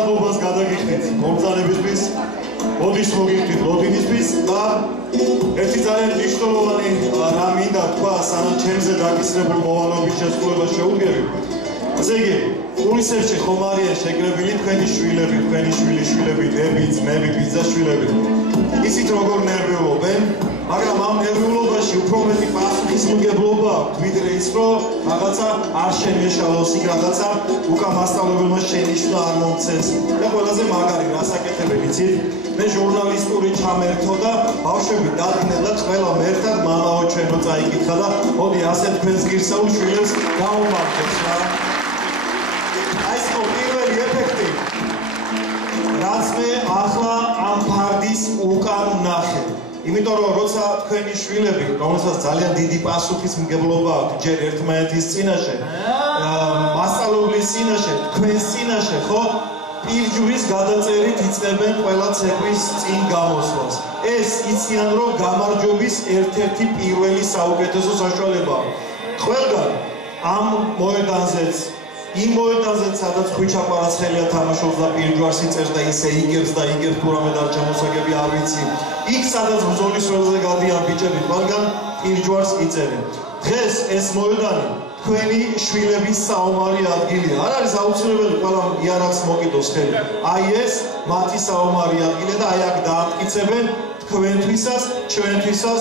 მადლობას გადაგიხდით მომწანებისთვის, ოდის მოგიხდით როდინისთვის და ერთი ძალიან მნიშვნელოვანი რამ მინდა თქვა, სანამ ჩემზე დაკისრებულ მოვალეობის შესრულებას შეუდგები. ასე იგი, კულისებში ხომ არიან შეკრებილი თქვენი შვილები, თქვენი შვილიშვილები, დები, ძმები, ბიძაშვილები. ისიც როგორ ნერვიულობენ, მაგრამ ამ ნერვიულობაში უფრო მეტი პასუხისმგებლობა აქვთ, ვიდრე ის, რომ რაღაცა არ შემეშალოს, იქ რაღაცა უკანასწავლებელმა შენიშნა არ მომცეს. და ყველაზე მაგარი რასაკეთებენ იცით? მე ჟურნალისტური ჩამერთო და ბავშვები დადგნენ და ყველა ერთად მამაო ჩვენო წაიკითხა და მოდი ასე თქვენს გირსაულ შვილებს გავუმართოთ რა. აი ეს პირველი ეფექტი რაც მე ახლა ამ ფარდის უკან ვნახე. იმიტომ რომ როცა თქვენი შვილები, რომელსაც ძალიან დიდი პასუხისმგებლობა აქვთ ჯერ ერთმანეთის წინაშე, მასწავლებლის წინაშე, თქვენს წინაშე, ხო? პირჯვრის გადაწერით იწყებენ ყველა ცეკვის წინ გამოსვლას. ეს იციან რომ გამარჯვების ერთ-ერთი პირველი საუკეთესო საშუალებაა. ყველგან ამ მოედანზეც, იმ მოედანზეც, სადაც ხვიჩა კვარაცხელია თამაშობს და პირჯვარს იწერს და ისე იგებს და იგებს თუ რამე დარჩა მოსაგები არ ვიცი. იქ სადაც ბრძოლის ველზე გადიან ბიჭები, ყველგან პირჯვარს იწერენ. დღეს ეს მოედანი თქვენი შვილების საომარი ადგილია. არ არის აუცილებელი ყველა იარაღს მოკიდოს ხელი. აი ეს მათი საომარი ადგილია და აი აქ დაამტკიცებენ თქვენთვისაც, ჩვენთვისაც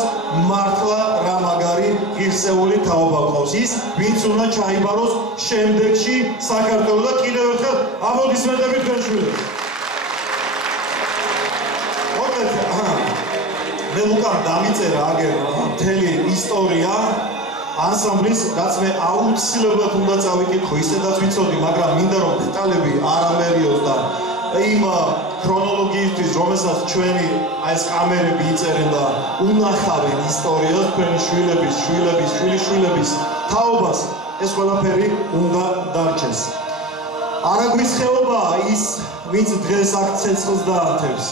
მართლა რა მაგარი ღირსეული თაობა ყავს. ის, ვინც უნდა ჩაიბაროს შემდეგში საქართველოს და კიდევ ერთხელ აპლოდისმენტები თქვენ შვილებს. მე უკან დამიწერა აგერ მთელი ისტორია ანსამბლის, რაც მე აუცილებლად უნდა წავიკითხო, ისედაც ვიცოდი, მაგრამ მინდა რომ დეტალები არ ამერიოს და იმ ქრონოლოგიისთვის, რომელსაც ჩვენი აი ეს კამერები იწერენ და უნახავენ ისტორიას, თქვენი შვილების, შვილიშვილების თაობას, ეს ყველაფერი უნდა დარჩეს. არაგვის ხეობაა ის, ვინც დღეს აქ ცეცხლს დაათებს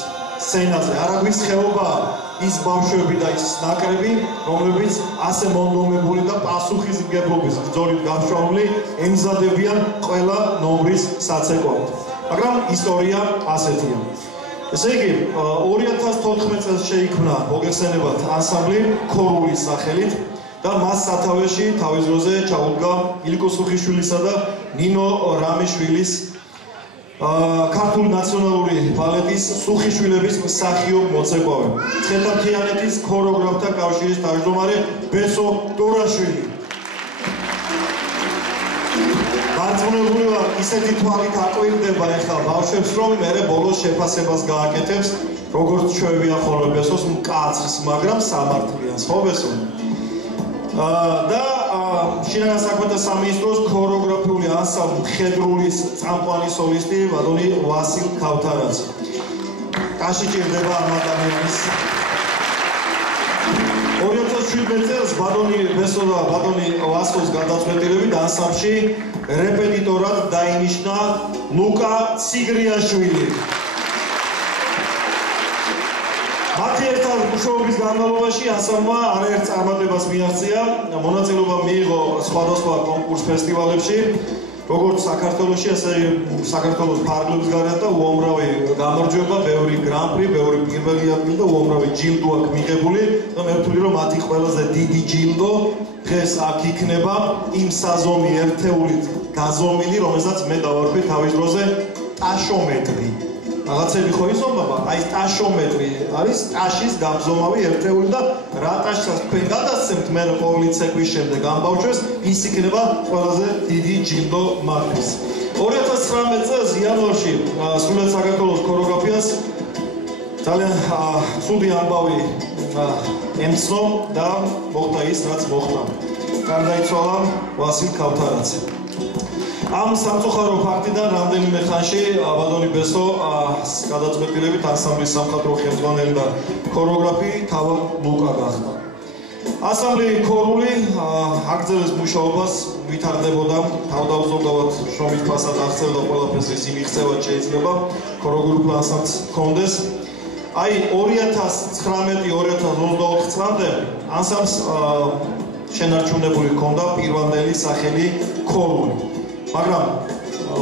სცენაზე. არაგვის ხეობაა ის ბავშვები და ის ნაკრები, რომლებიც ასე მონდომებული და პასუხისმგებლობის ბრძოლით გამშვაული ემზადებიან ყველა ნომრის საცეკვავად. მაგრამ ისტორია ასეთია. ესე იგი, 2014 წელს შეიქმნა მოგეხსენებათ ანსამბლი ქორულის სახელით და მას სათავეში თავის დროზე ჩაუდგა ილიკო სუხიშვილისა და ნინო რამიშვილის ქართული ნაციონალური ბალეტის სუხიშვილების მსახიობ მოცეკვავე. ცხეთათიანეთის ქოროგრაფთა კავშირის თავმჯდომარე ბესო დორაშვილი. დარწმუნებული ვარ, ისეთი თვალით აკვირდება ეხლა ბავშვებს, რომ მერე ბოლოს შეფასებას გააკეთებს, როგორც ჩვევიან ხოლმე ბესოს მკაცრს, მაგრამ სამართლიანს, ხო ბესო? და შინაგან საქმეთა სამინისტროს ქოროგრაფიული ანსამბლი მხედრულის წამყვანი სოლისტი ბატონი ვასილ ქავთარაძე. კაში ჭირდება ამ ადამიანის. 2017 წელს ბატონი ბესო და ბატონი ვასილს გადაწყვეტილებით ანსამბლში რეპეტიტორად დაინიშნა ლუკა ციგრიაშვილი. მათი ერთად მუშაობის განმავლობაში ანსამბლმა არაერთ წარმატებას მიაღწია, მონაწილეობა მიიღო სხვადასხვა კონკურს ფესტივალებში, როგორც საქართველოში, ასე საქართველოს ფარგლებს გარეთ და უამრავი გამარჯვება, ბევრი გრან-პრი, ბევრი პირველი ადგილი და უამრავი ჯილდო აქვს მიღებული და მე ვთვლი, რომ მათი ყველაზე დიდი ჯილდო დღეს აქ იქნება იმ საზომი ერთეულით გაზომილი, რომელსაც მე დავარქვი თავის დროზე ტაშომეტრი. რაღაცები ხო იზომება, აი ტაშომეტრი არის ტაშის გამზომავი ერთეული და რა ტაშსაც თქვენ გადასცემთ მე ყოველი ცეკვის შემდეგ ამ ბავშვებს, ის იქნება ყველაზე დიდი ჯილდო მათთვის. 2019 წელს იანვარში სრულად საქართველოს ქოროგრაფიას ძალიან ცუდი ამბავი ემცნო და მოხდა ის, რაც მოხდა. გარდაიცვალა ვასილ ქავთარაძე. ამ სამწუხარო ფაქტიდან რამდენიმე ხანში ბატონი ბესო გადაწყვეტილებით ანსამბლის სამხატვრო ხელმძღვანელი და ქოროგრაფი თავად ლუკა გახდა. ანსამბლი ქორული აგრძელებს მუშაობას, ვითარდებოდა, თავდაუზოგავად შრომით ფასად აღწევდა ყველაფერს ის იმიღწევად შეიძლება ქოროგრაფიულ ანსამბლს ჰქონდეს. აი 2019-2024 წლამდე ანსამბლს შენარჩუნებული ჰქონდა პირვანდელი სახელი ქორული. მაგრამ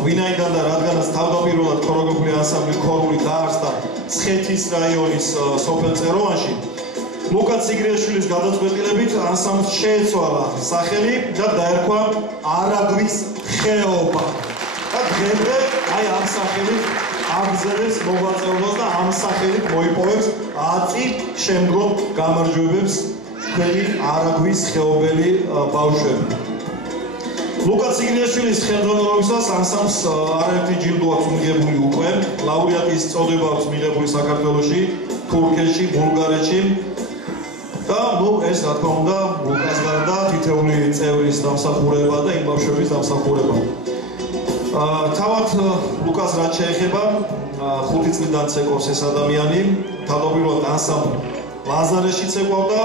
ვინაიდან და რადგანაც თავდაპირველად ქორეოგრაფიული ანსამბლი ქორული დაარსდა მცხეთის რაიონის სოფელ წეროვანში, ლუკა ციგრიაშვილის გადაწყვეტილებით ანსამბლს შეეცვალა სახელი და დაერქვა არაგვის ხეობა. და დღემდე აი ამ სახელით აგრძელებს მოღვაწეობას და ამ სახელით მოიპოვებს 10 შემდგომ გამარჯვებებს თქვენი არაგვის ხეობელი ბავშვები. ლუკა ციგრიაშვილის ხელმძღვანელობისას ანსამბლს არაერთი ჯილდო აქვს მიღებული უკვე, ლაურეატის წოდება აქვს მიღებული საქართველოში, თურქეთში, ბულგარეთში. და ეს რა თქმა უნდა ლუკას გარდა თითეული წევრის დამსახურება და იმ ბავშვების დამსახურება. თავად ლუკას რაც შეეხება 5 წლიდან ცეკვავს ეს ადამიანი, თავდაპირველად ანსამბლ ლაზარეშიც ცეკვავდა,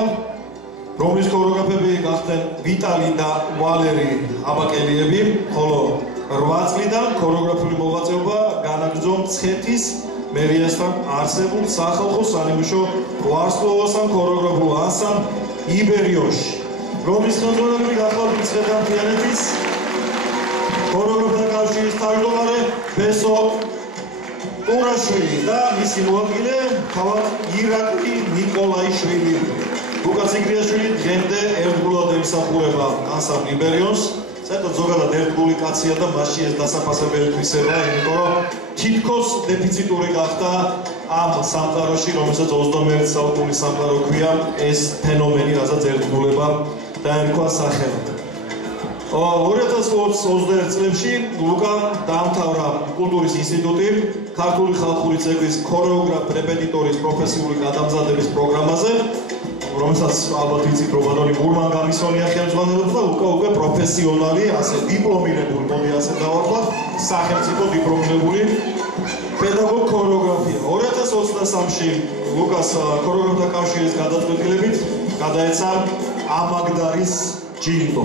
რომლის ქორეოგრაფები გახდნენ ვიტალი და ვალერი აბაკელიები, ხოლო 8 წლიდან ქორეოგრაფიული მოღვაწეობა განაგრძო მცხეთის მერიასთან არსებულ სახალხო სანიმუშო ვარსკვლავასთან ქორეოგრაფიულ ანსამბლ იბერიოში, რომლის ხელმძღვანელები გახლავთ მცხეთ-მთიანეთის ქორეოგრაფთა კავშირის თავმჯდომარე ბესო ტურაშვილი და მისი მოადგილე თავად ირაკლი ნიკოლაიშვილი. ლუკა ციგრიაშვილი დღემდე ერთგულად ემსახურება ანსამბლ იბერიონს. საერთოდ ზოგადად ერთგული კაცია და მასში ეს დასაფასებელი თვისება, იმიტომ რომ თითქოს დეფიციტური გახდა ამ სამყაროში, რომელსაც 21 საუკუნის სამყარო ქვია, ეს ფენომენი, რასაც ერთგულება დაერქვა სახელად. 2021 წლებში ლუკა დაამთავრა კულტურის ინსტიტუტი ქართული ხალხური ცეკვის ქორეოგრაფ-რეპეტიტორის პროფესიული გადამზადების პროგრამაზე, რომელსაც ალბათ იცით რომ ბატონი გურმან გამისონია ხელმძღვანელობს და ლუკა უკვე პროფესიონალი, ასე დიპლომირებული, მოდი ასე დავარქვათ, სახელმწიფო დიპლომირებული პედაგოგ ქორეოგრაფია. 2023-ში ლუკას ქორეოგრაფთა კავშირის გადაწყვეტილებით გადაეცა ამაგდარის ჯილდო.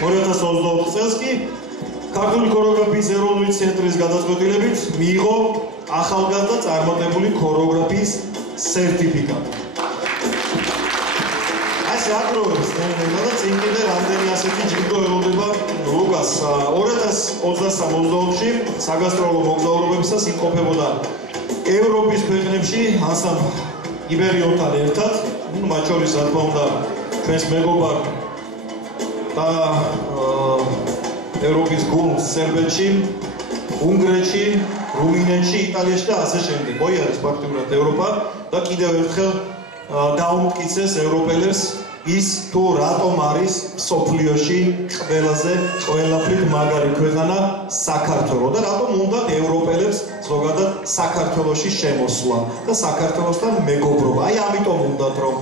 2024 წელს კი ქართული ქორეოგრაფიის ეროვნული ცენტრის გადაწყვეტილებით მიიღო ახალგაზრდა წარმატებული ქორეოგრაფიის სერტიფიკატი. ასე აგროვებს და წინ კიდე რამდენი ასეთი ჯილდო ელოდება ლუკას. 2023-ში საგასტროლო მოგზაურობებისას იმყოფებოდა ევროპის ქვეყნებში ანსამბლ იბერიონთან ერთად, მათ შორის რა თქმა უნდა ჩვენს მეგობარ და ევროპის გუნდს სერბეთში, უნგრეთში, რუმინეთში, იტალიაში და ასე შემდეგ. მოიარეს ფაქტიურად ევროპა და კიდევ ერთხელ დაუმტკიცეს ევროპელებს ის თუ რატომ არის მსოფლიოში ყველაზე ყველაფრით მაგარი ქვეყანა საქართველო და რატომ უნდა ევროპელებს ზოგადად საქართველოში შემოსვლა და საქართველოსთან მეგობრობა. აი ამიტომ უნდათ რომ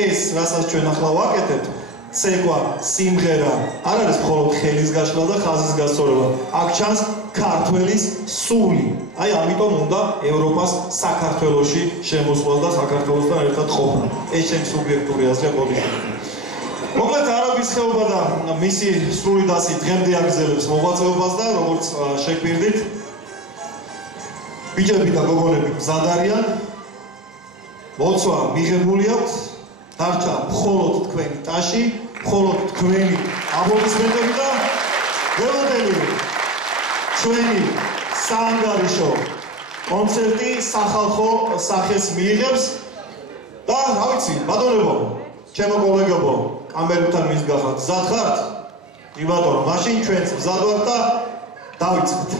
ეს რასაც ჩვენ ახლა ვაკეთებთ ცეკვა, სიმღერა არ არის მხოლოდ ხელის გაშლა და ხაზის გასწორება. აქ ჩანს ქართველის სული. აი ამიტომ უნდა ევროპას საქართველოში შემოსვლა და საქართველოსთან ერთად ყოფნა. ეს ჩემი სუბიექტური აზრია, ბოდიში. მოკლედ არაგვის ხეობა და მისი სრული დასი დღემდე აგრძელებს მოღვაწეობას და როგორც შეგვირდით, ბიჭები და გოგონები მზად არიან, მოცვა მიღებული აქვს. დარჩა მხოლოდ თქვენი ტაში, მხოლოდ თქვენი აპლოდისმენტები და ველოდები ჩვენი საანგარიშო კონცერტი სახალხო სახეს მიიღებს და რა ვიცი, ბატონებო, ჩემო კოლეგებო, კამერებთან მის გახართ, მზად ხართ? კი ბატონო, მაშინ ჩვენც მზად ვართ და დავიწყოთ.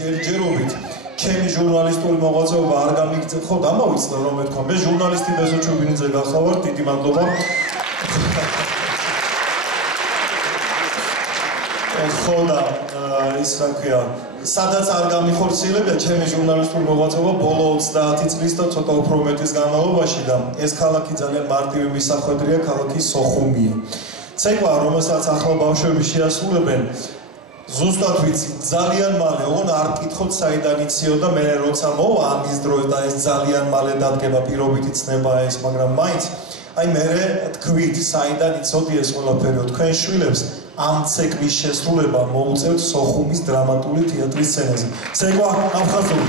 ჯერჯერობით ჩემი ჟურნალისტური მოღვაწეობა არ გამიგწევ, ხო დამავიწყდა რომ მეთქვა მე ჟურნალისტი ბესო ჩუბინიძე გახლავართ, დიდი მადლობა. ხო და ის რა ქვია, სადაც არ გამიხორციელებია ჩემი ჟურნალისტური მოღვაწეობა ბოლო 30 წლის და ცოტა უფრო მეტის განმავლობაში და ეს ქალაქი ძალიან მარტივი მისახვედრია, ქალაქი სოხუმია. ცეკვა, რომელსაც ახლა ბავშვები შეასრულებენ, ზუსტად ვიცი, ძალიან მალე, ოღონ არ მკითხოთ საიდან იციოდა, მე როცა მოვა ამის დროს და ეს ძალიან მალე დადგება, პირობითი ცნებაა ეს, მაგრამ მაინც აი მე თქვით, საიდან იცოდი ეს ყველაფერი, თქვენ შვილებს ამ ცეკვის შესრულება მოუწევთ სოხუმის დრამატული თეატრის სცენაზე. ცეკვა აფხაზური.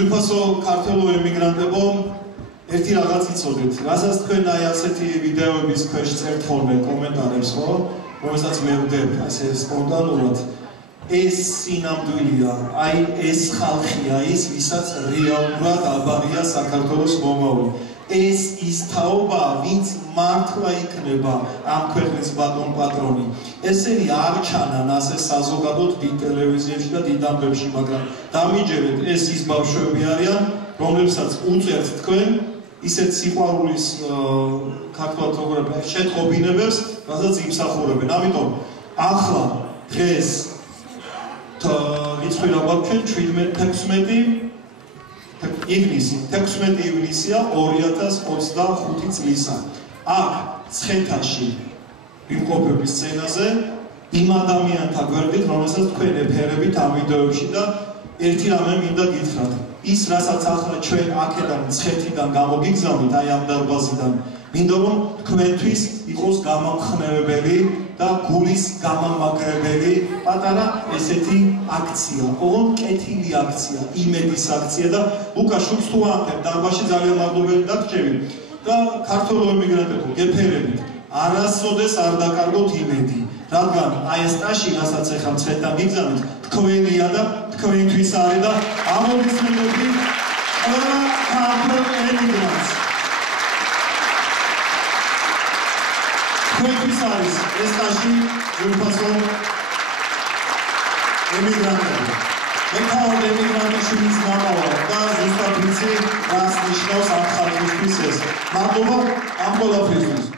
ძვირფასო ქართველო ემიგრანტებო, ერთი რაღაც იცოდეთ, რასაც თქვენ აი ასეთი ვიდეოების ქვეშ წერთ ხოლმე კომენტარებს, ხო? რომელსაც მე ვდებ ასე სპონტანურად. ეს სინამდვილეა, აი ეს ხალხია ის, ვისაც რეალურად აბარია საქართველოს მომავალი. ეს ის თაობა, ვინც მართლა იქნება ამ ქვეყნის ბატონ პატრონი. ესენი არ ჩანან ასე საზოგადოდ დიდ ტელევიზიებში და დიდ ამბებში, მაგრამ დამიჯერეთ, ეს ის ბავშვები არიან, რომლებსაც უწევთ თქვენ ისეთ სიყვარულის ქართულად როგორ შეტყობინებებს, რასაც იმსახურებენ. ამიტომ ახლა დღეს რიცხვი რა გვაქვს ჩვენ 16 ივნისია 2025 წლისა. აქ ცხეთაში ვიმყოფების სცენაზე იმ ადამიანთა გვერდით, რომელსაც თქვენ ეფერებით ამ ვიდეოებში და ერთი რამე მინდა გითხრათ. ის, რასაც ახლა ჩვენ აქედან ცხეთიდან გამოგიგზავნით, აი ამ დარბაზიდან, მინდა რომ თქვენთვის იყოს გამამხნევებელი და გულის გამამაგრებელი პატარა ესეთი აქცია, ოღონდ კეთილი აქცია, იმედის აქცია და ლუკა შუქს თუ ამბობ დარბაზში ძალიან მადლობელი დაგჭერით და ქართველ ემიგრანტებო გეფერებით, არასოდეს არ დაკარგოთ იმედი, რადგან აი ეს ტაში, რასაც ახლა ცხეთთან გიგზავნით, თქვენია და თქვენთვის არის და ამოდისმენები ყველა ქართველ ემიგრანტს. თქვენთვის არის ეს ტაში ურფასო ემიგრანტები. მე თავად ემიგრანტში ვინც გამავალ და ზუსტად ვიცი, რას ნიშნავს ამ ხალხისთვის ეს. მადლობა ამ ყველაფრისთვის.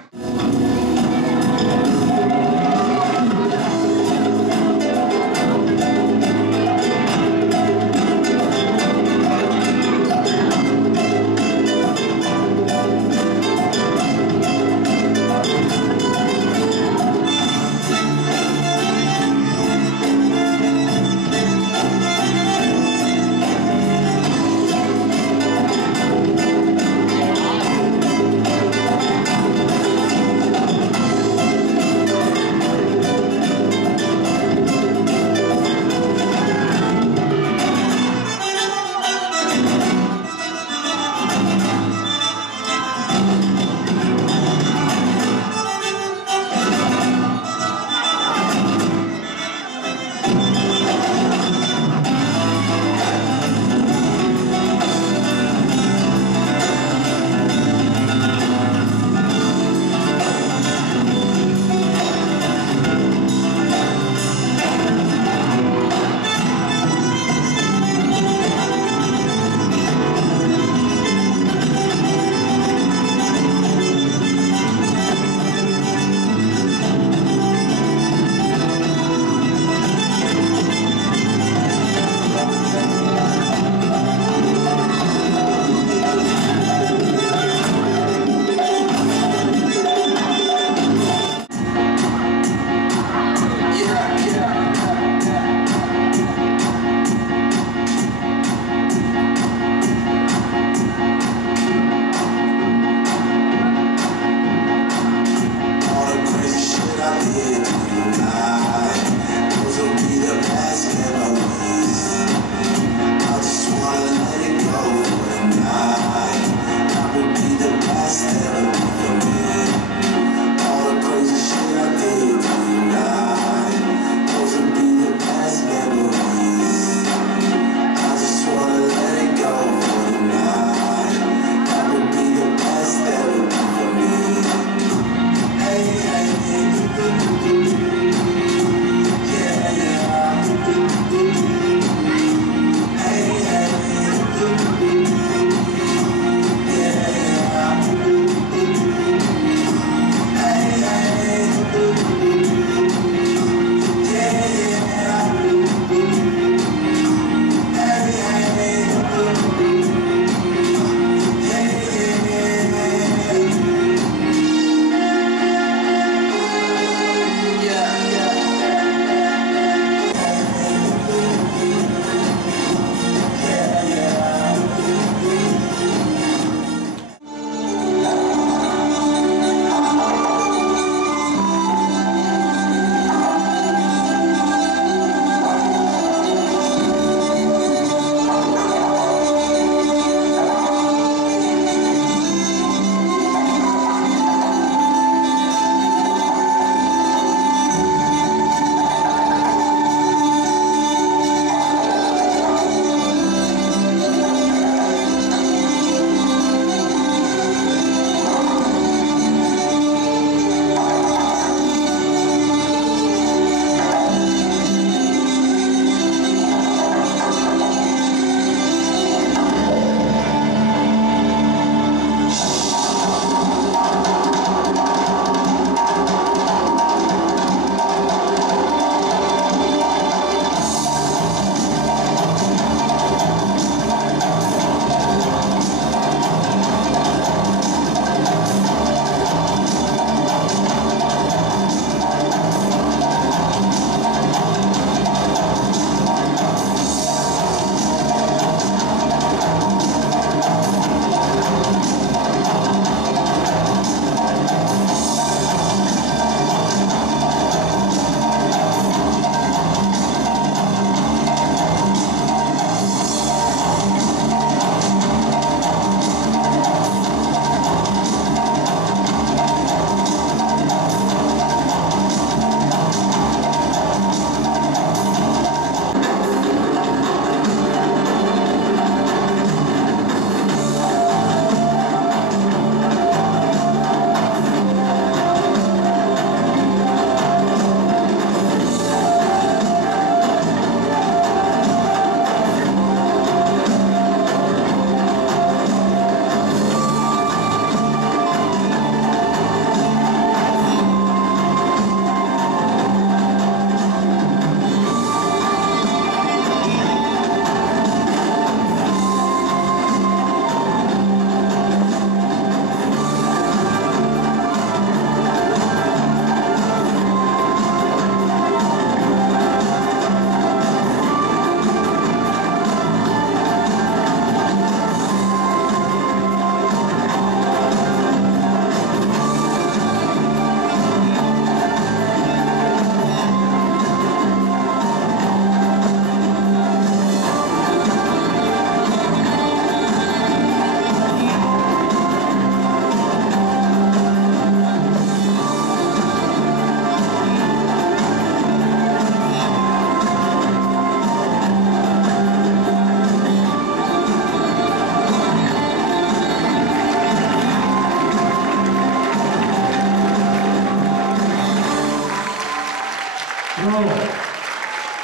Bravo.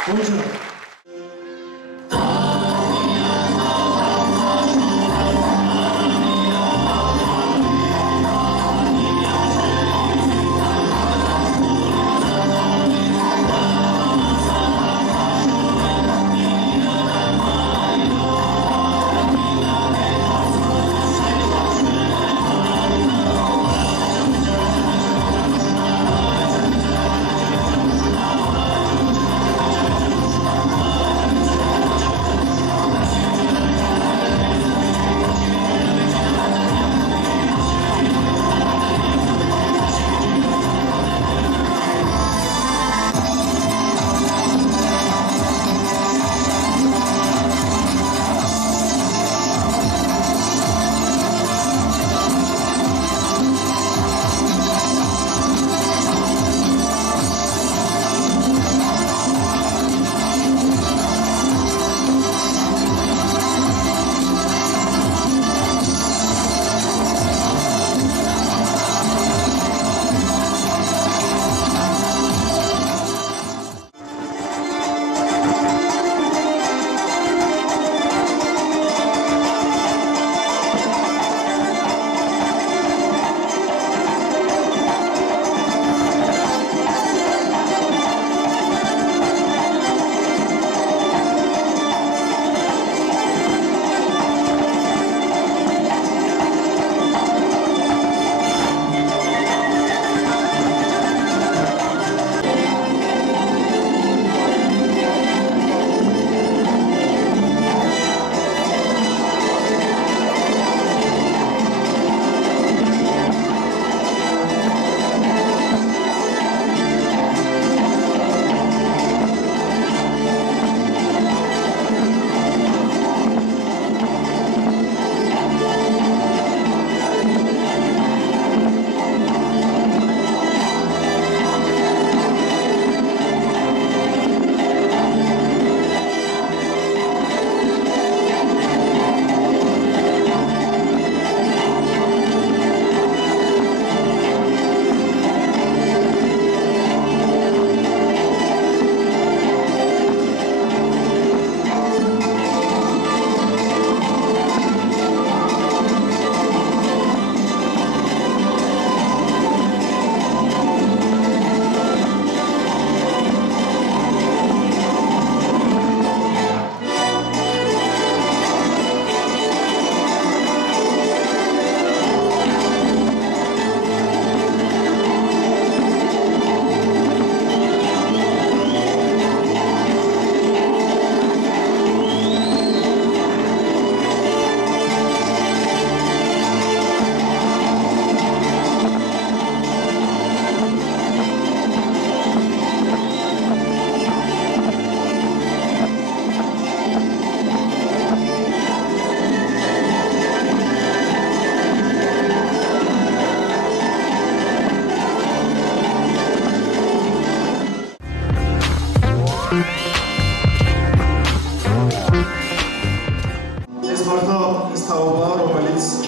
Bonjour.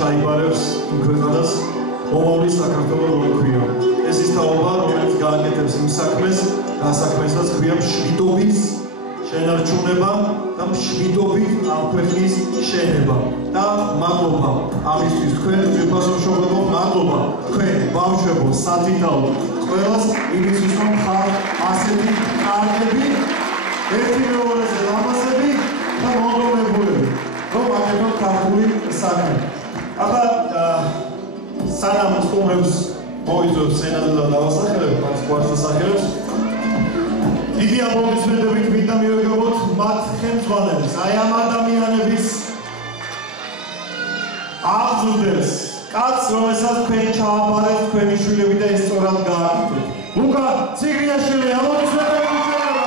ჩაიბარებს იმ ქვეყანას მომავლის საქართველოს რო ქვია. ეს ის თაობა, რომელიც გააკეთებს იმ საქმეს, გასაქმესაც ქვია მშვიდობის შენარჩუნება და მშვიდობით ამ ქვეყნის შენება. და მადლობა ამისთვის თქვენ უპასუხებლობ მადლობა თქვენ ბავშვებო, სათითაო ყველას იმისთვის რომ ხარ ასეთი კარგები, ერთი მეორეზე ლამაზები და მოგონებულები. რომ აკეთოთ ქართული საქმე. ახლა სანამ სტუმრებს მოვიძოთ სცენაზე და დავასახელებ მათ გვასახელებს დიდი აპლოდისმენტებით მინდა მივეგებოთ მათ ხელმძღვანელებს. აი ამ ადამიანების აღზრდებს კაცს, რომელსაც თქვენ ჩააბარეთ თქვენი შვილები და ეს სწორად გააკეთეთ. ლუკა ციგრიაშვილი, აპლოდისმენტები გიჩვენება.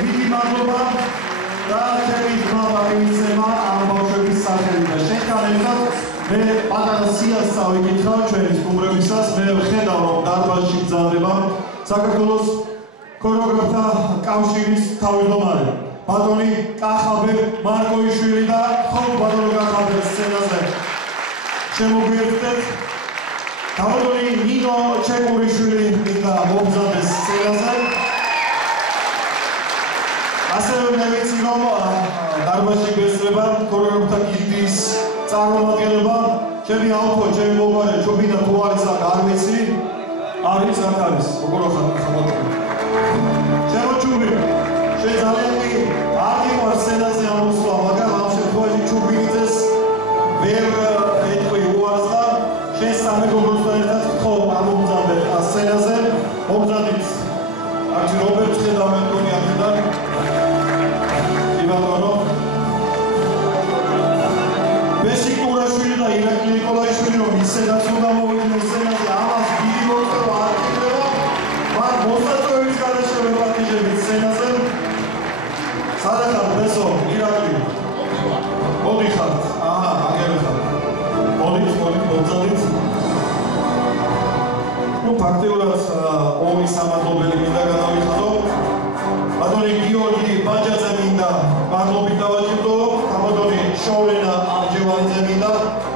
დიდი მადლობა და ჩემი ძმა მისცემა ამ ბავშვების სახელით და შენთან ერთად მე პატარა სიას წავიკითხავ ჩვენი სტუმრებისას. მე ვხედავ რომ დარბაზში გზავნება საქართველოს ქორეოგრაფთა კავშირის თავმჯდომარე ბატონი კახაბე მარკოიშვილი და ხომ ბატონო კახაბე სცენაზე შემოგვიერთდეთ. ბატონი ნინო მომზადეს სცენაზე. ასევე მე ვიცი რომ დარბაზში გესწრება ქორეოგრაფთა გილდიის წარმომადგენლობა. ჩემი ალფო, ჩემი მოგარე, ჩუბინა თუ არის აქ არ ვიცი. არის აქ არის, როგორ ხამოთქვა. ჩემო ჩუბი, შენ ძალიან კი არ გიყვარს სცენაზე ამოსვლა, მაგრამ ამ შემთხვევაში ჩუბინიძეს ვერ ეტყვი უარს და შენ სამეგობროსთან ერთად ხო ამომზადე სცენაზე. მომზადეთ არჩი რობერტ ხედავ მე მგონი აქედან. ივანოვო ბესიკურაშვილი და ირაკლი ნიკოლაიშვილი რომ ისედაც უნდა მოვიდნენ სცენაზე ამას დიდი მოწვევა არ იქნება მაგრამ მოსაწვევის გადაშევა პარტიზების სცენაზე სადახარ ბესო ირაკლი მოდიხართ აჰა აგერ ხარ მოდით მომზადეთ ну ფაქტიურად ომი სამადლობელი მინდა გადავიხადო ბატონი გიორგი ბაჯაძე მინდა მადლობით დავაჭირდო ბატონი შორენა ამჯევანიძე მინდა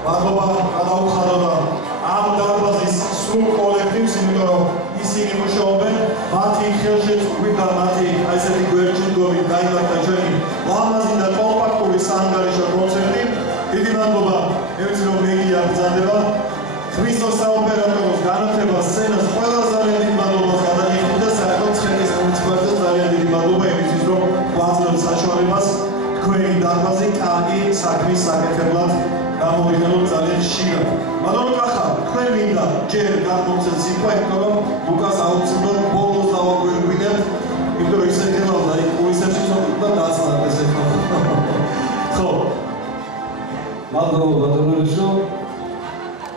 მადლობა გადავხადო და ამ დარბაზის სრულ კოლექტივს იმიტომ რომ ისინი მუშაობენ მათი ხელშეწყობით და მათი აი ესეთი გვერდჩინგობით გაიმართა ჩვენი ლამაზი და კომპაქტური საანგარიშო კონცერტი დიდი მადლობა მე ვიცი რომ მეგი აღზარდება ქრისტოს საოპერატოროს განათლება სცენას ყველა ძალიან დიდ მადლობას გადაგიხდით და საერთოდ ცხენის მუნიციპალიტეტს ძალიან დიდი მადლობა იმისთვის რომ გვაძლევთ საშუალებას თქვენი დარბაზი კარგი საქმის საკეთებლად გამოვიყენოთ ძალიან ხშირად. მაგრამ ახლა თქვენ მინდა ჯერ გამოგცეთ სიტყვა იმიტომ რომ ლუკას აუცილებლად ბოლოს დავაგვირგვინებთ იმიტომ რომ ისე ხელავდა იქ კულისებში ცოტა დაცლად ესე ხო მადლობა ბატონო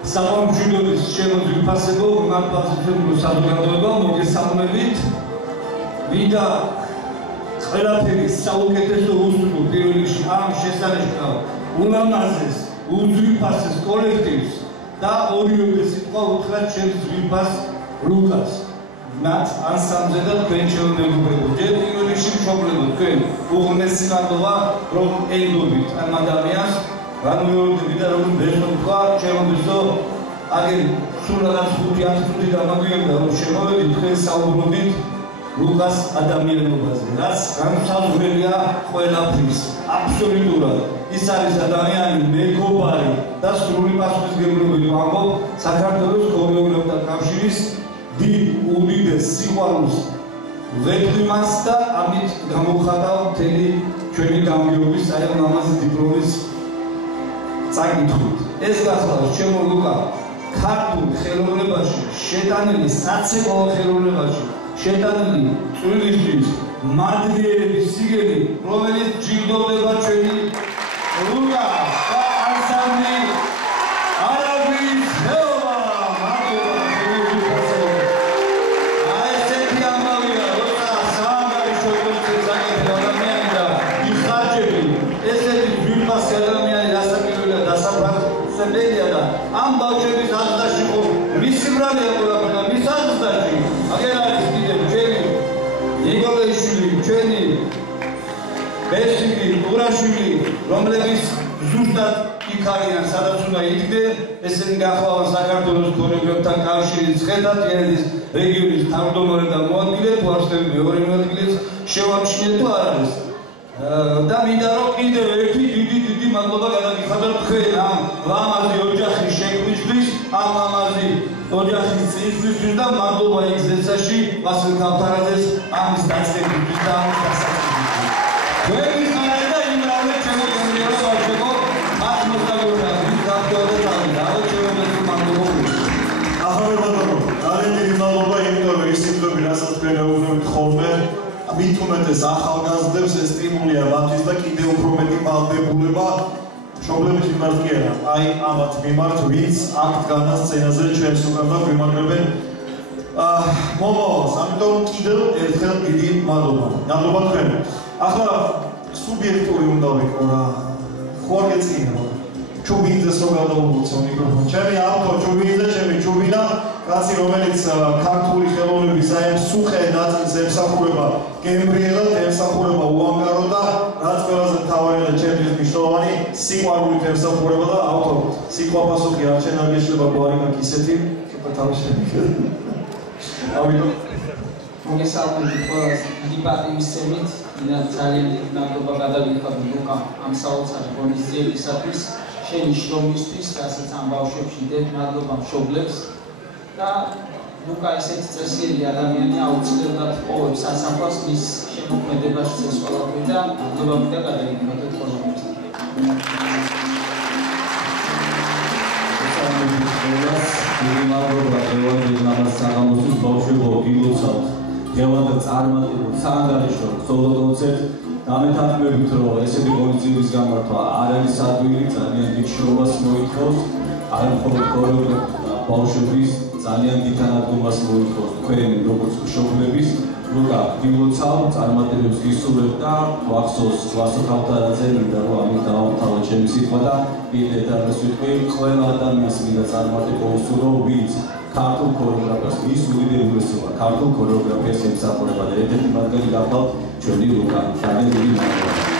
სამომშვიდობის შემოგვიფასებო მართლაცებულო საზოგადოება მოგესალმებით ვიდა ყველაფერი საუკეთესო უსურვო პირველ რიგში ამ შესანიშნავ ულამაზეს უძვირფასეს კოლექტივს და ორიოდე სიტყვა უთხრა ჩემს ძვირფას ლუკას მათ ანსამბლზე და თქვენ შემოგვიგებო ჯერ პირველ რიგში მშობლებო თქვენ უღმესი მადლობა რომ ელდობით ამ ადამიანს განმეორდები და რომ ბერნო თქვა შემოგვისო აგერ სულ რაღაც 5-10 წუთი დამაგვიებდა რომ შემოვედით თქვენ საუბრობით ლუკას ადამიანობაზე რაც განსაზღვრელია ყველაფრის აბსოლუტურად ის არის ადამიანი მეგობარი და სრული პასუხისმგებლობით ვამბობ საქართველოს ქორეოგრაფთა კავშირის დიდ უდიდეს სიყვარულს ვეთქვი და ამით გამოვხატავ მთელი ჩვენი გამგეობის აი ამ ლამაზი დიპლომის წაკითხვით ეს გახლავს ჩემო ლუკა ქართულ ხელოვნებაში შეტანილი საცეკვაო ხელოვნებაში შეტანილი წვლილისთვის მადლიერების სიგელი რომელიც ჯილდოვდება ჩვენი ლუკა და ანსამბლი არაბის ხეობა მადლობა აი ესეთი ამბავია როცა საანგარიშო კონცერტს აკეთებ ადამიანი და იხარჯები ესეთი ძვირფასი ადამიანი დასაკვირველია დასაფრთხებელია და ამ ბავშვების აზრში ხო მისი ბრალია ყველაფერი და მის აზრში აგერ არის კიდევ ჩვენი ნიკოლაიშვილი ჩვენი ბესიკი ურაშვილი რომლებიც ზუსტად იქ არიან სადაც უნდა იდგნენ ესენი გახლავენ საქართველოს ქორეოგრაფთა კავშირის ხედად ერეთის რეგიონის თავმჯდომარე და მოადგილე თუ არსებობს მეორე მოადგილეს შევამჩნიეთ თუ არ არის და მინდა რომ კიდევ ერთი დიდი მადლობა გადაგიხადოთ თქვენ ამ ლამაზი ოჯახის შექმნისთვის ამ ლამაზი ოჯახის წინსვლისთვის და მადლობა იქ ზეცაში ვასილ კავთარაძეს ამის დაცემისთვის და ამის დასაწყისისთვის თქვენი ხარეთ და იმრავლე ჩემო გემრიელო ბავშვებო მათ მოსაგებია ვინ გაგდოდა თავი და ჩემო მადლობა ახლა ბატონო ძალიან დიდი მადლობა იმიტომ რომ ის სიტყვები რასაც თქვენ ეუბნებით ხოლმე მით უმეტეს ახალგაზრდებს ეს სტიმულია მათთვის და კიდევ უფრო მეტი ვალდებულება მშობლების მიმართ კი არა აი ამათ მიმართ ვინც აქ დგანა სცენაზე ჩვენს უკან და გვიმაგრებენ მომავალს ამიტომ კიდევ ერთხელ დიდი მადლობა თქვენ ახლა სუბიექტური უნდა ვიყო რა ხო არ გეწინა ჩუბინძეს რო გადავუხო მიკროფონი ჩემი ავტო ჩუბინძე ჩემი ჩუბინა კაცი რომელიც ქართული ხელოვნების აი ამ სუხე ნაწილს ემსახურება გემრიელად ემსახურება უანგარო და რაც ყველაზე მთავარი და ჩემთვის მნიშვნელოვანი სიყვარულით ემსახურება და ავტო სიყვარული არ შეიძლება გვარი გაქვს ისეთი ცოტა თავის ამიტომ მოგესალმებით ყველას დიდი პატივისცემით, ძალიან დიდი მადლობა გადაგიხადოთ ლუკა ამ საოცარი ღონისძიებისათვის, შენი შრომისთვის, რასაც ამ ბავშვებში დებ, მადლობა მშობლებს და ლუკა ესეთი წესიერი ადამიანი აუცილებლად პოვებს ასამბლეას მის შემოქმედებაშიც ეს ყველაფერი და მადლობა მინდა გადაგიხადოთ ყველასთვის. დიდი მადლობა დღევანდელ საღამოსთვის ბავშვებო გილოცავთ დღევანდელ წარმატებულ საანგარიშო სოლო კონცერტ დამეთანხმებით რომ ესეთი ღონისძიების გამართვა არ არის ადვილი ძალიან დიდ შრომას მოითხოვს არ მხოლოდ ქორეოგრაფია ბავშვების ძალიან დიდ თანადგომას მოითხოვს თქვენ როგორც მშობლების ლუკა გილოცავ წარმატებებს გისურვებ და ვახსოვს ვასო ხალხარაძე მინდა რომ ამით დავამთავროთ ჩემი სიტყვა და კიდევ არის ვიტყვი ყველა ადამიანს მინდა წარმატება უსურვო ვინც ქართულ ქორეოგრაფიას ის უდიდებულესობა ქართულ ქორეოგრაფიას ემსახურება და ერთ-ერთი მათგანი გახდათ ჩვენი ლუკა ძალიან დიდი მადლობა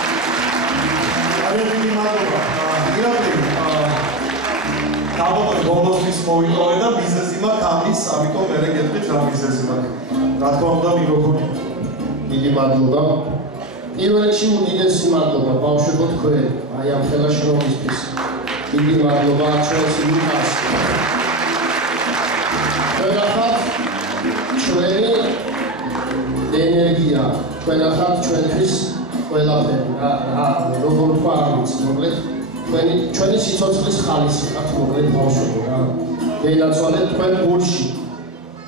დავობი ბოლოსთვის მოვიტოვე და ბიზნესი მაქვს ამის, ამიტომ მერე გეტყვით რა ბიზნესი მაქვს. რა თქმა უნდა მიკროფონი. დიდი მადლობა. პირველ რიგში უდიდესი მადლობა ბავშვებო თქვენ, აი ამ ხელა შრომისთვის. დიდი მადლობა ჩვენს ლუკას. თქვენახავთ ჩვენი ენერგია, თქვენახავთ ჩვენთვის ყველაფერი. როგორ თქვა არ ვიცი, მოკლედ ჩვენი სიცოცხლის ხალისი ხართ მოკლედ ბავშვებო რა. გაინაცვალეთ თქვენ გულში.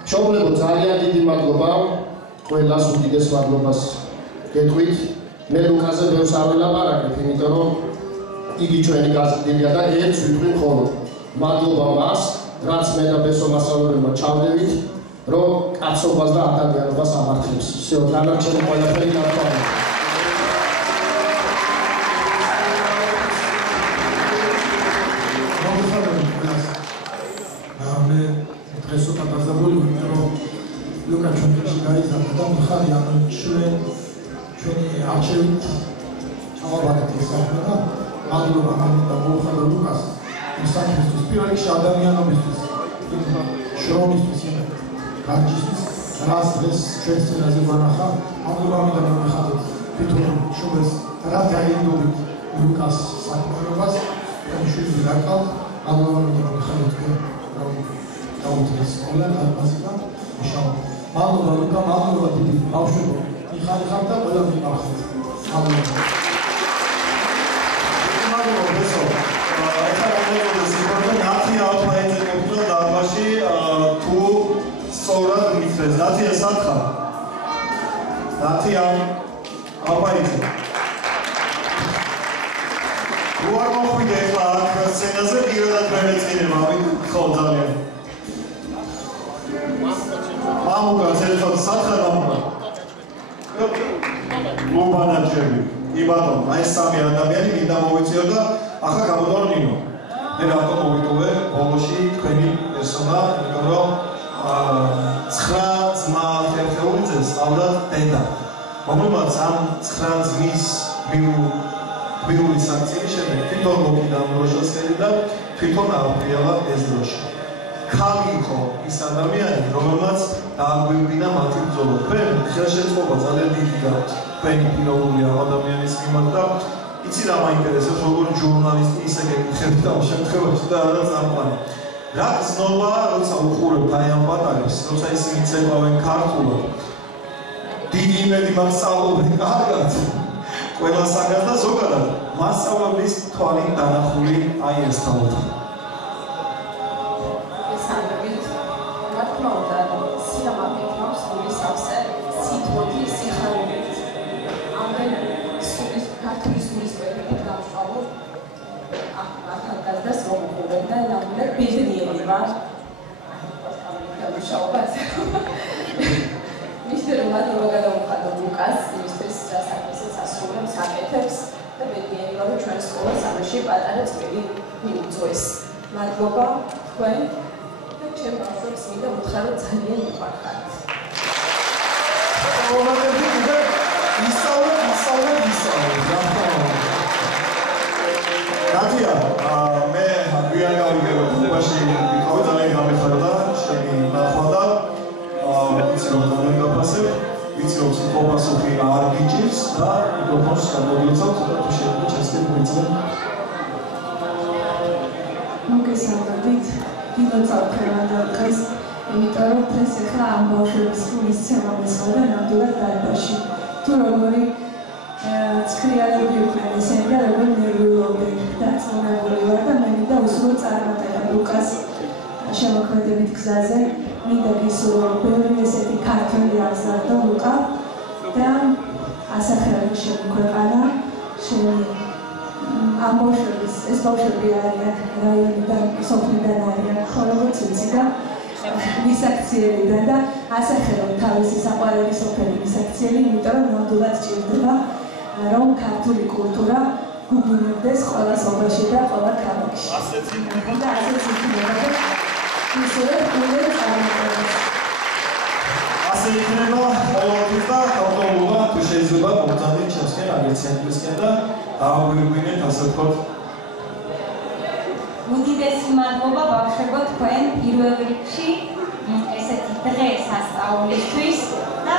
მშობლებო ძალიან დიდი მადლობა ყველას უდიდეს მადლობას გეტყვით. მე ლუკაზე ბევრს არ ველაპარაკებ, იმიტომ რომ იგი ჩვენი გაზრდილია და ერთს ვიტყვი მხოლოდ. მადლობა მას, რაც მე და ბესო მასწავლებელმა ჩავდევით, რომ კაცობას და ადამიანობას ამართლებს. всё, დანარჩენი ყველაფერი გათვალისწინეთ. ლუკა ჩვენში გაიზარდა და მხარი ამ ჩვენი არჩევით ჩავაბარეთ ეს საქმე და მადლობა მინდა მოუხადო ლუკას იმ საქმისთვის პირველ რიგში ადამიანობისთვის შრომისთვის განჯისთვის რაც დღეს ჩვენს წინაზე გვანახა მადლობა მინდა მოუხადოთ თვითონ შუბეს რა დაინდობით ლუკას საქმიანობას ჩვენი დაკალ მადლობა მინდა მოუხადოთ რომ დაუწყეს ყველა დაბაზება მშავა მადლობა ლუკა, მადლობა დიდი ბავშვებო. მიხარხავთ და ყველა მიყავთ. მადლობა. მადლობა ბესო. ეხლა გამოვიდა სიყვარული ნათი ალფაიძე მოკლა დაბაში თუ სწორად მიწეს. ნათია სათხა. ნათი ალფაიძე. თუ არ მოხვიდე ეხლა აქ სცენაზე პირადად მეეწინება, ხო ძალიან. მამუკა ცელხოთ სათხა მამუკა ლუბანაჩები კი ბატონო აი სამი ადამიანი მინდა მოვიწიო და ახლა გამოდარ ნინო მე რატომ მოვიტოვე ბოლოში თქვენი პერსონა იმიტომ რომ 9 ძმა ხერხეულიძე სწავლა დედა რომელმაც ამ 9 ძმის მირული საქციელი შემდეგ თვითონ მოკიდა დროშასკელი და თვითონ აღვიალა ეს დროშა ხალი იყო ის ადამიანი, რომელმაც დააგვირგვინა მათი ბრძოლა. თქვენ ხელშეწყობა ძალიან დიდი გაქვთ თქვენი პიროვნული ადამიანის მიმართ და იცი რა მაინტერესებს როგორც ჟურნალისტი ისე გეკითხებით ამ შემთხვევაში და არა წამყვანი. რა გზნობაა, როცა უყურებთ აი ამ პატარებს, როცა ისინი ცეკვავენ ქართულად. დიდი იმედი მაქვს სწავლობენ კარგად. ყველა საგას და ზოგადად მასწავლებლის თვალით დანახული აი ეს თავი. ბიზნესი ვარ. მუშაობას. მისდერ მადლობა გადავუხადო ლუკას, იმისთვის სასაკუთრებაც ასრულებს აკეთებს და მედიანი ვარ ჩვენ სკოლას ამაში პატარა წვილი მიუწვეს. მადლობა თქვენ და ჩემ ბავშვებს მინდა უთხრა რომ ძალიან მიყვარხართ. ნათია, მე გვიან გავიგე რომ ხუბაში ვიყავი ძალიან გამეხარდა შენი ნახვა და მიკროფონს გამოვიწყოთ და თუ შეიძლება ჩასწრებით მოიწოდოთ. მოგესალმებით. გილოცავთ დღეს, იმიტომ რომ დღეს ახლა ამ ბავშვების გულისცემა მისვლა ნამდვილად დარბაზში. თუ როგორი ცხრიალები იყვნენ ესენი და როგორი ნერვიულობდნენ დაწუნებული ვარ და მე მინდა უსურო წარმატება ლუკას შემოქმედებით გზაზე. მინდა გისურვო ბევრი ესეთი ქართველი აღზარდო ლუკა და ასახელები შემოგვეყანა შენი ამ ბავშვების ეს ბავშვები არიან რაიონიდან სოფლიდან არიან ხო როგორც ვიცი და მისაქციელიდან და ასახელებ თავისი საყვარელი სოფელი მისაქციელი იმიტომ რომ ნამდვილად ჭირდება რომ ქართული კულტურა გუბნებდეს ყველა სოფელში და ყველა ქალაქში ასეც იქნება და ისევე უნდა წარმოიდგინოს ასე იქნება ყოველთვის და ავტომობა თუ შეიძლება მომწადეთ ჩემსკენ აგერცენტრისკენ და დავაგვირგვინეთ ასე ვთქვათ უდიდესი მადლობა ბავშვებო თქვენ პირველ რიგში ესეთი დღე სასწაულისთვის და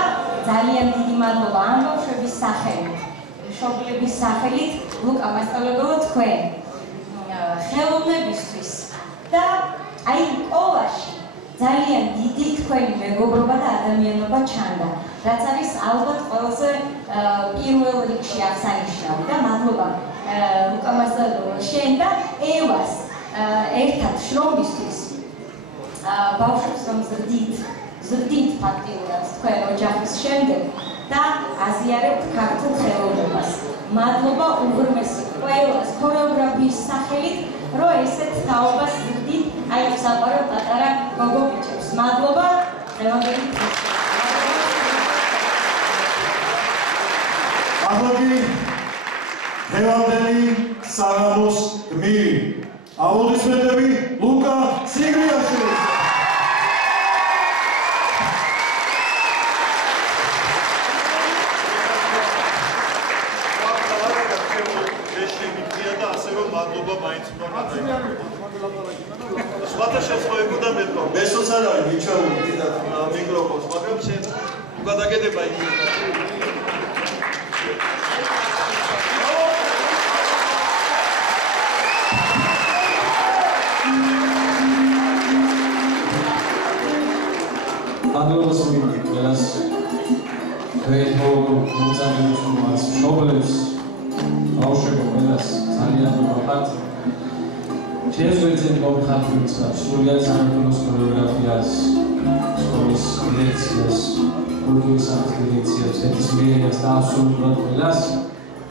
ძალიან დიდი მადლობა ამ ბავშვების სახელით მშობლების სახელით ლუკა მასწავლებელო თქვენ ხელოვნებისთვის და აი სკოლაში ძალიან დიდი თქვენი მეგობრობა და ადამიანობა ჩანდა, რაც არის ალბათ ყველაზე პირველ რიგში აღსანიშნავი და მადლობა ლუკა მასწავლებელო შენ და ევას ერთად შრომისთვის ბავშვებს რომ ზრდით ფაქტიურად თქვენ ოჯახის შემდეგ და აზიარებთ ქართულ ხელოვნებას. მადლობა უღრმესი ყველას ქორეოგრაფიის სახელით რომ ესეთ თაობას ზრდით აი ამ საყვარელ პატარა გოგო-ბიჭებს. მადლობა დღევანდელი დღის. ახლა დღევანდელი საღამოს გმირი. აუდისმენტები ლუკა სიგრიაშვილი. მადლობა მაინც უნდა გადაიღო. სხვათა შესაძლებლობა მეტყო. მესოც არ არის მიჩვეული დიდად მიკროფონს, მაგრამ შენ უკადაგედება იქ. მადლობა სულ ყველას. ვეღო მოწამეებს მშობლებს ბავშვებო ყველას ძალიან მოგხართ. შეგვიძლია მოგხართ სრულიად სამართლის ქორეოგრაფიას, სკოლის დირექციას, კულტურის დირექციას, ეთის მიერ და აბსოლუტურად ყველას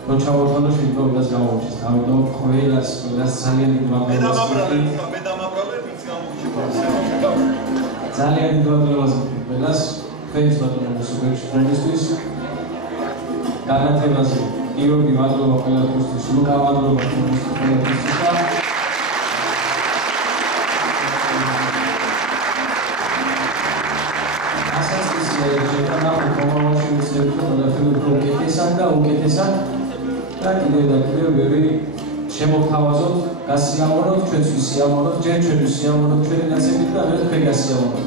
რო ჩავარდნო შეგვიძლია გამოვიჩეს. ამიტომ ყველას ძალიან დიდი მადლობა. მე დამაბრალე ვინც გამოვიჩება. ძალიან დიდი მადლობა ყველას. თქვენს ბატონო სუპერშტრენისთვის განათებაზე გიორგი მადლობა ყველასთვის, ლუკა მადლობა ყველასთვის და ასაცის შეტანა კომუნიკაციის სექტორთან და უკეთესად და კიდევ ვერი შემოთავაზოთ, გასიამოვნოთ, ჩვენთვის სიამოვნოთ, ჯერ ჩვენთვის სიამოვნოთ, ჩვენი ნაცებით და მე თქვენ გასიამოვნოთ.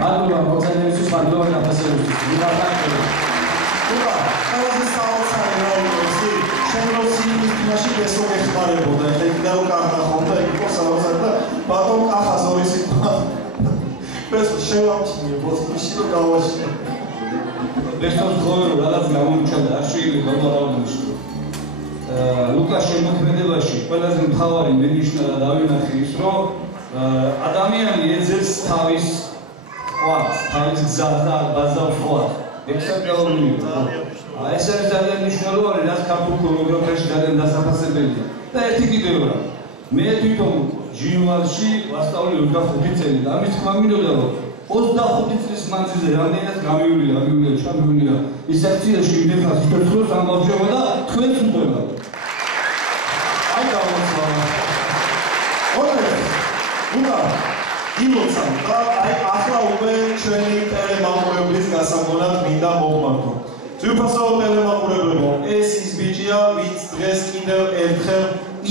მადლობა მოწესრიგებისთვის, მადლობა დაფასებისთვის. ლუკა, ყველაზე საოცარი რა იყო შენ რო სიმინაში ესო გეხმარებოდა და იქ და უკახახონდა იქ იყო საოცარი და ბატონ კახას ორი სიტყვა ეს შევამჩნიე პოსტში და გავაშინე ბესოს ხოლმე რაღაც გამომჩნდა შვილი ბატონოვიჩი ლუკა შემოქმედებაში ყველაზე მთავარი მენიშნა და დავინახე ის რომ ადამიანი ეძებს თავის ყვავს თავის გზას და ბაზავს ყვავს ექსპერიმენტი ეს არის ძალიან მნიშვნელოვანი, რაც ქართულ ქორეოგრაფიაში ძალიან დასაფასებელია. და ერთი კიდევ რა. მე თვითონ ჟიუალში ვასწავლე 25 წელი და ამის თქმა მინდოდა რომ 25 წლის მანძილზე რამდენად გამივლია, ჩამივლია ის აქციაში იმდენად სიტყვას ამ ბავშვებმა და თქვენც უყვება. აი დავუცვალა. ლუკა, გილოცავ და აი ახლა უკვე ჩვენი ტელემაყურებლის გასაგონად მინდა მოვმართო. ძვირფასო ტელემაყურებლებო, ეს ის ბიჭია, ვინც დღეს კიდევ ერთხელ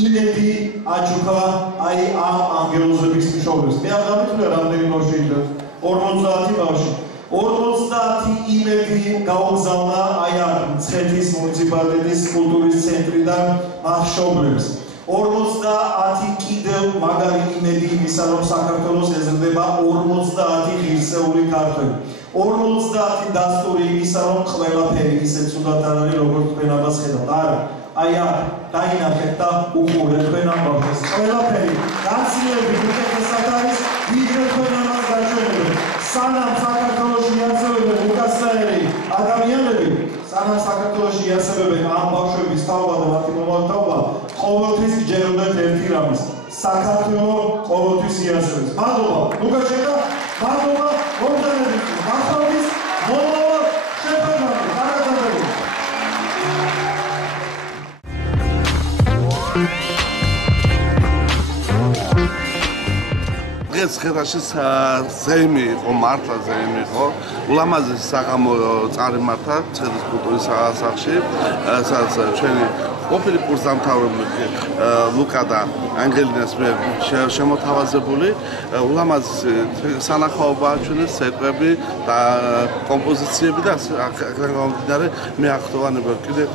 იმედი აჩუქა აი ამ ანგელოზების მშობლებს. მე არ გამიწვია რამდენი ბავშვი იდგა, 50 ბავშვი. 50 იმედი გაუგზავნა აი ამ მცხეთის მუნიციპალიტეტის კულტურის ცენტრიდან მშობლებს. 50 კიდევ მაგარი იმედი იმისა, რომ საქართველოს ეზრდება 50 ღირსეული ქართველი. 50 დასტური იმისა, რომ ყველაფერი ისე ცუდად არ არის, როგორც თქვენ ამას ხედავთ. არა, აი აქ დაინახეთ და უყურეთ თქვენ ამბავს. ყველაფერი განსხვავებით უკეთესად არის, ვიდრე თქვენ ამას გაჩვენებთ. სანამ საქართველოში იარსებებენ უკანასკნელი ადამიანები, სანამ საქართველოში იარსებებენ ამ ბავშვების თაობა და მათი მომავალთაობა, ყოველთვის გჯეროდეთ ერთი რამის. საქართველო ყოველთვის იარსებებს. მადლობა, ლუკაშენკო, მადლობა, მომდანების, მახალობის, მომავალ შეფერდამი, კარგადადები. დღეს ხედაში ზეიმი იყო, მართლა ზეიმი იყო. ულამაზესი საღამო წარიმართა ცხეთის კულტურის სახლში, სადაც ჩვენი ყოფილი კურსდამთავრებული ლუკა და ანგელინას მიერ შემოთავაზებული ულამაზესი სანახაობაა ჩვენი ცეკვები და კომპოზიციები და აქედან გამომდინარე მე ახტოვანებელ კიდევ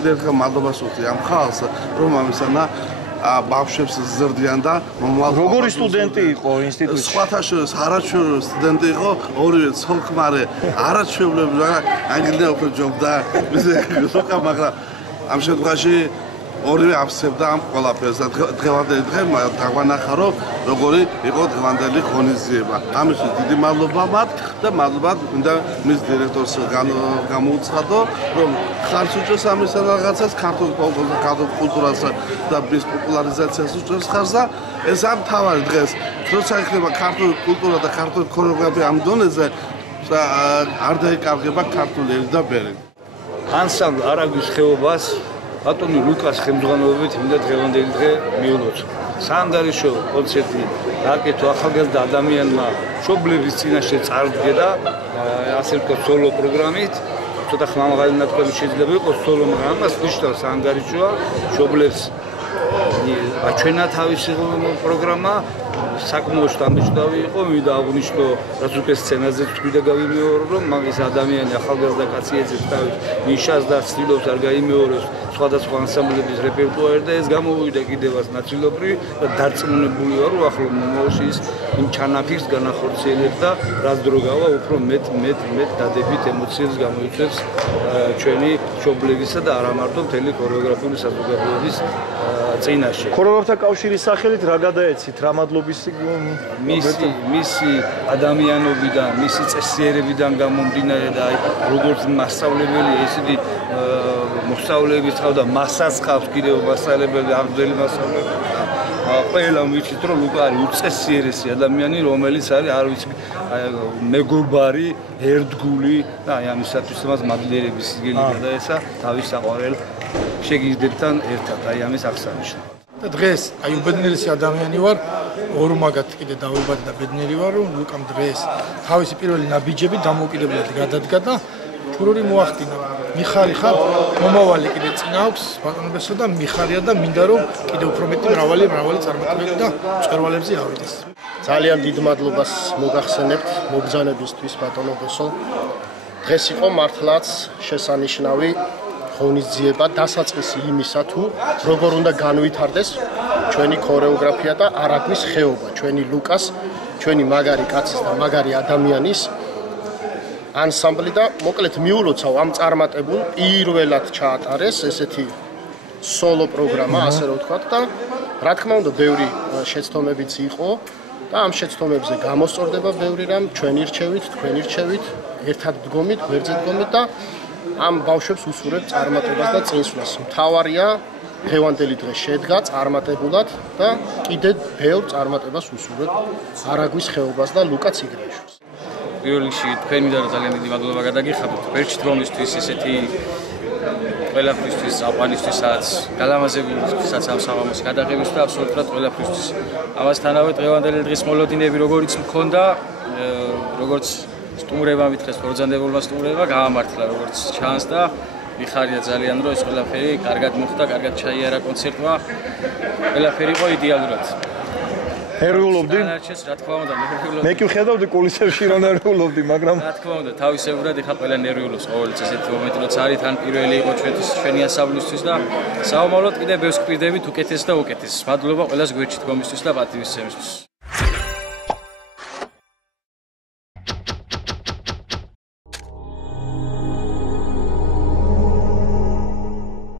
ერთხელ მადლობას ვუხდი ამ ხალხს, რომ ამისანა ბავშვებს ზრდიან და როგორი სტუდენტი იყო ინსტიტუტში? სხვათა შორის არაჩვეულებრივი სტუდენტი იყო, ორივე ცოლ-ქმარე, არაჩვეულებრივი, ანგლინა უფრო ჯობდა, ლუკა, მაგრამ ამ შემთხვევაში ორივე აფსებდა ამ ყველაფერს და დღევანდელი დღე დაგვანახა, რომ როგორი იყო დღევანდელი ღონისძიება. ამისთვის დიდი მადლობა მათ და მადლობა მინდა მის დირექტორს გამოუცხადო, რომ ხარს უჭერს ამის რაღაცას, ქართულ კულტურას და მის პოპულარიზაციას უჭერს ხარს და ეს ამ მთავარი დღეს, როცა იქნება ქართული კულტურა და ქართული ქორეოგრაფია ამ დონეზე, არ დაიკარგება ქართული ერი და ბერი. ანსამბლ არაგვის ხეობას ბატონი ლუკას ხელმძღვანელობით მინდა დღევანდელი დღე მიულოცო. საანგარიშო კონცერტი გააკეთო ახალგაზრდა ადამიანმა მშობლების წინაშე წარდგე და ასე ვთქვათ სოლო პროგრამით. ცოტა ხმამაღალი ნათქვამი შეიძლება იყოს სოლო, მაგრამ ამას ნიშნავს საანგარიშოა მშობლებს აჩვენა თავისი პროგრამა. საკმაოდ დამჭდავი იყო, მინდა აღვნიშნო, რაც უკვე სცენაზე თქვი და გავიმეორო, რომ მაგის ადამიანი ახალგაზრდა კაცი ეძებს თავის ნიშას და ცდილობს არ გაიმეოროს სხვადასხვა ანსამბლების რეპერტუარი და ეს გამოვიდა კიდევაც ნაწილობრივ და დარწმუნებული ვარ, რომ ახლო მომავალში ის იმ ჩანაფიქრს განახორციელებს და რაც დრო გავა, უფრო მეტ დადებით ემოციებს გამოიწვევს ჩვენი მშობლებისა და არა მარტო მთელი ქორეოგრაფიული საზოგადოების წინაშე. ქორეოგრაფთა კავშირის სახელით რა გადაეცით, რა მადლობის მისი ადამიანობიდან, მისი წესიერებიდან გამომდინარე და აი როგორც მასწავლებელი ესეთი მოსწავლეების ყავდა, მასაც ყავს კიდევ მასწავლებელი, აღძველი მასწავლებელი. ყველამ ვიცით, რომ ლუკა არის უწესიერესი ადამიანი, რომელიც არის არ ვიცი მეგობარი, ერთგული და აი ამისათვის მას მადლიერების სიგელი გადაეცა თავის საყვარელ შეგიძლიებთან ერთად, აი ამის აღსანიშნავად. და დღეს აი უბედნიერესი ადამიანი ვარ, ორმაგად კიდე დავიბადე და ბედნიერი ვარ, რომ ლუკამ დღეს თავისი პირველი ნაბიჯები დამოუკიდებლად გადადგა და ფურორი მოახდინა. მიხარი ხარ, მომავალი კიდე წინ აქვს ბატონობესო და მიხარია და მინდა რომ კიდე უფრო მეტი მრავალი წარმატებები და მწვერვალებზე ავიდეს. ძალიან დიდ მადლობას მოგახსენებთ მობრძანებისთვის ბატონობესო. დღეს იყო მართლაც შესანიშნავი ღონისძიება, დასაწყისი იმისა თუ როგორ უნდა განვითარდეს ჩვენი ქორეოგრაფია და არაგვის ხეობა, ჩვენი ლუკას, ჩვენი მაგარი კაცის და მაგარი ადამიანის ანსამბლი და მოკლედ მიულოცავ ამ წარმატებულ პირველად ჩაატარეს ესეთი სოლო პროგრამა, ასე რომ ვთქვათ და რა თქმა უნდა ბევრი შეცდომებიც იყო და ამ შეცდომებზე გამოსწორდება ბევრი რამ, ჩვენი რჩევით, თქვენი რჩევით, ერთად დგომით, გვერდზე დგომით და ამ ბავშვებს უსურვებთ წარმატებას და წინსვლას. მთავარია დღევანდელი დღე შედგა წარმატებულად და კიდევ ბევრ წარმატებას უსურვებთ არაგვის ხეობას და ლუკა ციგრეიშვილს. პირველ რიგში თქვენ მინდა ძალიან დიდი მადლობა გადაგიხადოთ ბერჩით რომისთვის ესეთი ყველაფრისთვის აყვანისთვისაც გალამაზებულთვისაც ამ საღამოს გადაღებისთვის და აბსოლუტურად ყველაფრისთვის. ამასთანავე დღევანდელი დღის მოლოდინები როგორიც მქონდა, როგორც სტუმრებმა მითხეს, პროძანდებულმა სტუმრებმა გაამართლა როგორც ჩანს და მიხარია ძალიან რომ ეს ყველაფერი კარგად მოხდა, კარგად ჩაიარა კონცერტმა. ყველაფერი იყო იდეალურად. ნერვიულობდი? დანარჩენს რა თქმა უნდა ნერვიულობდი. მე კი ვხედავდი კულისებში რომ ნერვიულობდი, მაგრამ რა თქმა უნდა, თავისებურად ეხა ყველა ნერვიულობს ყოველ ესეთი მომენტი, როცა არის თან პირველი იყო ჩვენი ასავლისთვის და საომაროდ კიდე ბევრს გვპირდებით უკეთეს და უკეთეს. მადლობა ყველას გვერდში დგომისთვის და პატივისცემისთვის.